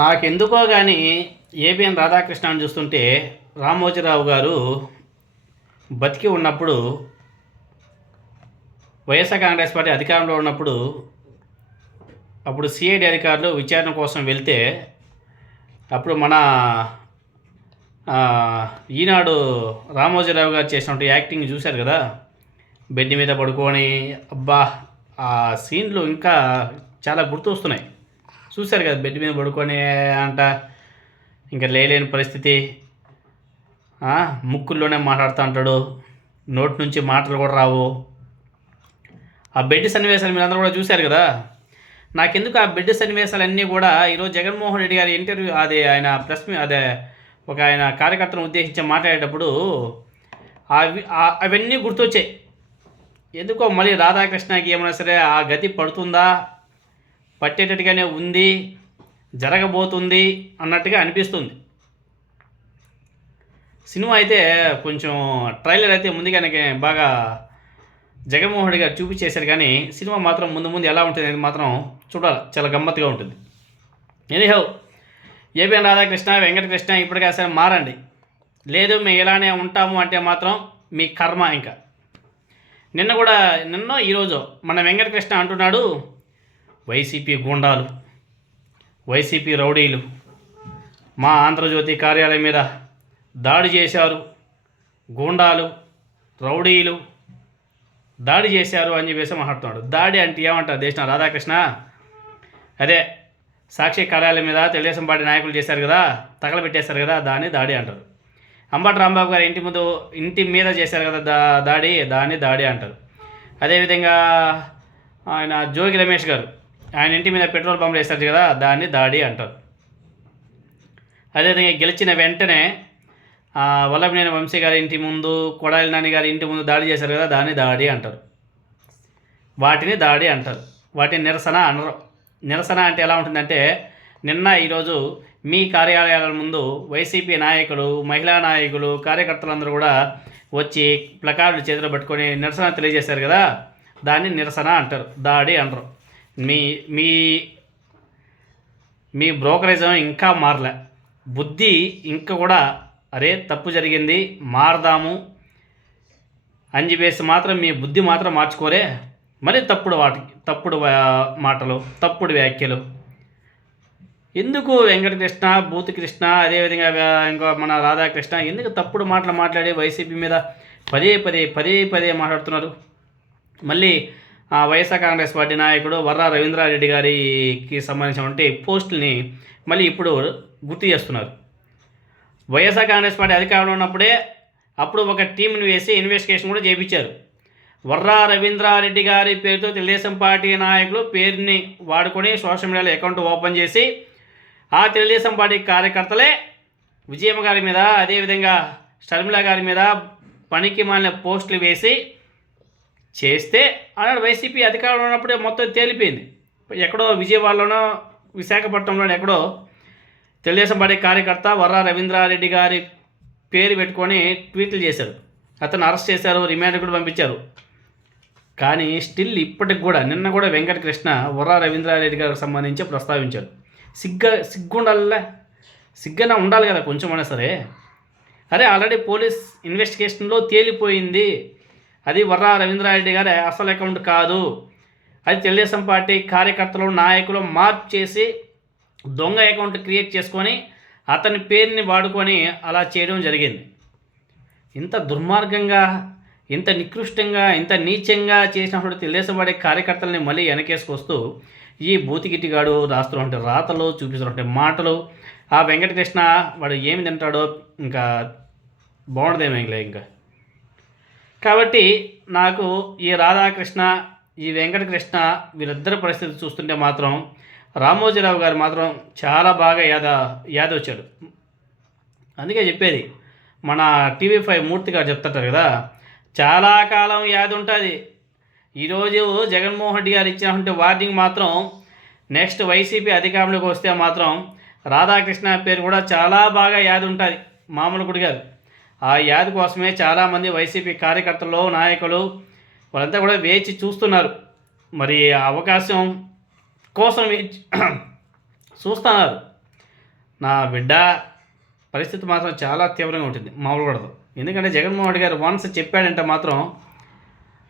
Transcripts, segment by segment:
నాకెందుకో కానీ ఏబిఎన్ రాధాకృష్ణని చూస్తుంటే రామోజీరావు గారు బతికి ఉన్నప్పుడు వైఎస్ఆర్ కాంగ్రెస్ పార్టీ అధికారంలో ఉన్నప్పుడు అప్పుడు సిఐడి అధికారులు విచారణ కోసం వెళ్తే అప్పుడు మన ఈనాడు రామోజీరావు గారు చేసినట్టు యాక్టింగ్ చూశారు కదా. బెడ్ మీద పడుకొని అబ్బా ఆ సీన్లు ఇంకా చాలా గుర్తొస్తున్నాయి. చూశారు కదా, బెడ్ మీద పడుకొని అంట ఇంకా లేలేని పరిస్థితి, ముక్కుల్లోనే మాట్లాడుతూ ఉంటాడు, నోటి నుంచి మాటలు కూడా రావు. ఆ బెడ్ సన్నివేశాలు మీరు అందరూ కూడా చూశారు కదా. నాకెందుకు ఆ బెడ్ సన్నివేశాలన్నీ కూడా ఈరోజు జగన్మోహన్ రెడ్డి గారి ఇంటర్వ్యూ అది ఆయన అదే ఒక ఆయన కార్యకర్తను ఉద్దేశించి మాట్లాడేటప్పుడు అవన్నీ గుర్తొచ్చాయి. ఎందుకో మళ్ళీ రాధాకృష్ణకి ఏమైనా సరే ఆ గతి పడుతుందా, పట్టేటట్టుగానే ఉంది, జరగబోతుంది అన్నట్టుగా అనిపిస్తుంది. సినిమా అయితే కొంచెం ట్రైలర్ అయితే ముందుగానే బాగా జగన్మోహన్ రెడ్డి గారు చూపించేశారు, కానీ సినిమా మాత్రం ముందు ఎలా ఉంటుంది అనేది మాత్రం చూడాలి, చాలా గమ్మత్తుగా ఉంటుంది. ఎనీహౌ, ఏబిఎన్ రాధాకృష్ణ, వెంకటకృష్ణ ఇప్పటికే సరే మారండి, లేదు మేము ఇలానే ఉంటాము అంటే మాత్రం మీ కర్మ. ఇంకా నిన్న ఈరోజు మన వెంకటకృష్ణ అంటున్నాడు, వైసీపీ గూండాలు, వైసీపీ రౌడీలు మా ఆంధ్రజ్యోతి కార్యాలయం మీద దాడి చేశారు, గూండాలు రౌడీలు దాడి చేశారు అని చెప్పేసి మాట్లాడుతున్నాడు. దాడి అంటే ఏమంటారు దేశం రాధాకృష్ణ? అదే సాక్షి కార్యాలయం మీద తెలుగుదేశం పార్టీ నాయకులు చేశారు కదా, తగలబెట్టేశారు కదా, దాన్ని దాడి అంటారు. అంబటి రాంబాబు గారు ఇంటి మీద చేశారు కదా దాన్ని దాడి అంటారు. అదేవిధంగా ఆయన జోగి రమేష్ గారు ఆయన ఇంటి మీద పెట్రోల్ పంపులు వేశారు కదా, దాన్ని దాడి అంటారు. అదేవిధంగా గెలిచిన వెంటనే వల్లభనేని వంశీ గారి ఇంటి ముందు, కొడాలి నాని గారి ఇంటి ముందు దాడి చేశారు కదా, దాన్ని దాడి అంటారు. వాటిని దాడి అంటారు, వాటిని నిరసన అనరు. నిరసన అంటే ఎలా ఉంటుందంటే, నిన్న ఈరోజు మీ కార్యాలయాల ముందు వైసీపీ నాయకులు, మహిళా నాయకులు, కార్యకర్తలందరూ కూడా వచ్చి ప్లకార్డులు చేతిలో పట్టుకొని నిరసన తెలియజేశారు కదా, దాన్ని నిరసన అంటారు, దాడి అనరు. మీ మీ మీ బ్రోకరేజం ఇంకా మారలే, బుద్ధి ఇంకా కూడా అరే తప్పు జరిగింది మారదాము అని చెప్పేసి మాత్రం మీ బుద్ధి మాత్రం మార్చుకోరే. మరి తప్పుడు మాటలు, తప్పుడు వ్యాఖ్యలు ఎందుకు? వెంకటకృష్ణ, బూతుకృష్ణ, అదేవిధంగా ఇంకా మన రాధాకృష్ణ ఎందుకు తప్పుడు మాటలు మాట్లాడి వైసీపీ మీద పదే మాట్లాడుతున్నారు? మళ్ళీ వైఎస్ఆర్ కాంగ్రెస్ పార్టీ నాయకుడు వర్రా రవీంద్రారెడ్డి గారికి సంబంధించినటువంటి పోస్టుల్ని మళ్ళీ ఇప్పుడు గుర్తు చేస్తున్నారు. వైఎస్ఆర్ కాంగ్రెస్ పార్టీ అధికారంలో ఉన్నప్పుడే అప్పుడు ఒక టీంని వేసి ఇన్వెస్టిగేషన్ కూడా చేయించారు. వర్రా రవీంద్రారెడ్డి గారి పేరుతో తెలుగుదేశం పార్టీ నాయకులు పేరుని వాడుకొని సోషల్ మీడియాలో అకౌంట్ ఓపెన్ చేసి ఆ తెలుగుదేశం పార్టీ కార్యకర్తలే విజయమ్మ గారి మీద, అదేవిధంగా షర్మిల గారి మీద పనికి మాలిన పోస్టులు వేసి చేస్తే ఆనాడు వైసీపీ అధికారంలో ఉన్నప్పుడే మొత్తం తేలిపోయింది. ఎక్కడో విజయవాడలోనో విశాఖపట్నంలోనో ఎక్కడో తెలుగుదేశం పార్టీ కార్యకర్త వర్రా రవీంద్రారెడ్డి గారి పేరు పెట్టుకొని ట్వీట్లు చేశారు, అతను అరెస్ట్ చేశారు, రిమాండ్ కూడా పంపించారు. కానీ స్టిల్ ఇప్పటికి కూడా నిన్న కూడా వెంకటకృష్ణ వర్రా రవీంద్రారెడ్డి గారికి సంబంధించి ప్రస్తావించారు. సిగ్గన ఉండాలి కదా కొంచెమైనా సరే. అరే ఆల్రెడీ పోలీస్ ఇన్వెస్టిగేషన్లో తేలిపోయింది, అది వర్రా రవీంద్రారెడ్డి గారి అసలు అకౌంట్ కాదు, అది తెలుగుదేశం పార్టీ కార్యకర్తలు నాయకులు మార్పు చేసి దొంగ అకౌంట్ క్రియేట్ చేసుకొని అతని పేరుని వాడుకొని అలా చేయడం జరిగింది. ఇంత దుర్మార్గంగా, ఇంత నికృష్టంగా, ఇంత నీచంగా చేసినప్పుడు తెలుగుదేశం పార్టీ కార్యకర్తలని మళ్ళీ వెనకేసుకొస్తూ ఈ బూతిగిట్టిగాడు రాస్తున్నటువంటి రాతలు, చూపిస్తున్నటువంటి మాటలు, ఆ వెంకటకృష్ణ వాడు ఏమి తింటాడో ఇంకా బాగుండదేమో ఇంకా. కాబట్టి నాకు ఈ రాధాకృష్ణ, ఈ వెంకటకృష్ణ వీరిద్దరి పరిస్థితి చూస్తుంటే మాత్రం రామోజీరావు గారు మాత్రం చాలా బాగా యాద వచ్చాడు. అందుకే చెప్పేది మన TV5 మూర్తి గారు చెప్తుంటారు కదా, చాలా కాలం యాది ఉంటుంది. ఈరోజు జగన్మోహన్ రెడ్డి గారు ఇచ్చినటువంటి వార్నింగ్ మాత్రం నెక్స్ట్ వైసీపీ అధికారంలోకి వస్తే మాత్రం రాధాకృష్ణ పేరు కూడా చాలా బాగా యాది ఉంటుంది, మామూలు గుడి గారు. ఆ యాది కోసమే చాలామంది వైసీపీ కార్యకర్తలు, నాయకులు వాళ్ళంతా కూడా వేచి చూస్తున్నారు. మరి ఆ అవకాశం కోసం చూస్తున్నారు. నా బిడ్డ పరిస్థితి మాత్రం చాలా తీవ్రంగా ఉంటుంది, మామూలు కూడదు. ఎందుకంటే జగన్మోహన్ రెడ్డి గారు వన్స్ చెప్పాడంటే మాత్రం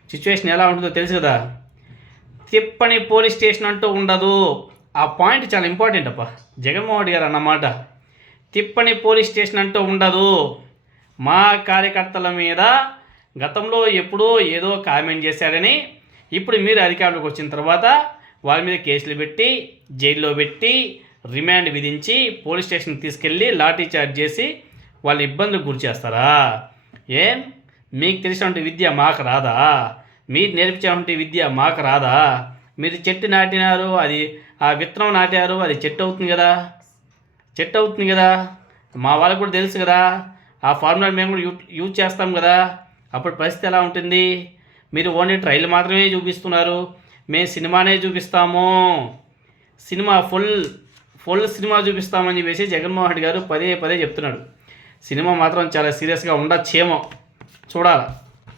సిచ్యువేషన్ ఎలా ఉంటుందో తెలుసు కదా. తిప్పని పోలీస్ స్టేషన్ అంటూ ఉండదు. ఆ పాయింట్ చాలా ఇంపార్టెంట్ అప్ప. జగన్మోహన్ రెడ్డి గారు అన్నమాట తిప్పని పోలీస్ స్టేషన్ అంటూ ఉండదు. మా కార్యకర్తల మీద గతంలో ఎప్పుడో ఏదో కామెంట్ చేశారని ఇప్పుడు మీరు అధికారంలోకి వచ్చిన తర్వాత వాళ్ళ మీద కేసులు పెట్టి జైల్లో పెట్టి రిమాండ్ విధించి పోలీస్ స్టేషన్కి తీసుకెళ్ళి లాఠీ చార్జ్ చేసి వాళ్ళు ఇబ్బందులకు గురి చేస్తారా? ఏం మీకు తెలిసినటువంటి విద్య మాకు రాదా? మీరు నేర్పించేటువంటి విద్య మాకు రాదా? మీరు చెట్టు నాటినారు, అది ఆ విత్తనం నాటారు, అది చెట్టు అవుతుంది కదా, చెట్టు అవుతుంది కదా. మా వాళ్ళకు కూడా తెలుసు కదా, ఆ ఫార్ములా మేము కూడా యూజ్ చేస్తాం కదా. అప్పుడు పరిస్థితి ఎలా ఉంటుంది? మీరు ఓన్లీ ట్రైల్ మాత్రమే చూపిస్తున్నారు, మేము సినిమానే చూపిస్తాము, సినిమా ఫుల్ సినిమా చూపిస్తామని చెప్పేసి జగన్మోహన్ రెడ్డి గారు పదే పదే చెప్తున్నాడు. సినిమా మాత్రం చాలా సీరియస్గా ఉండొచ్చేమో, చూడాలి.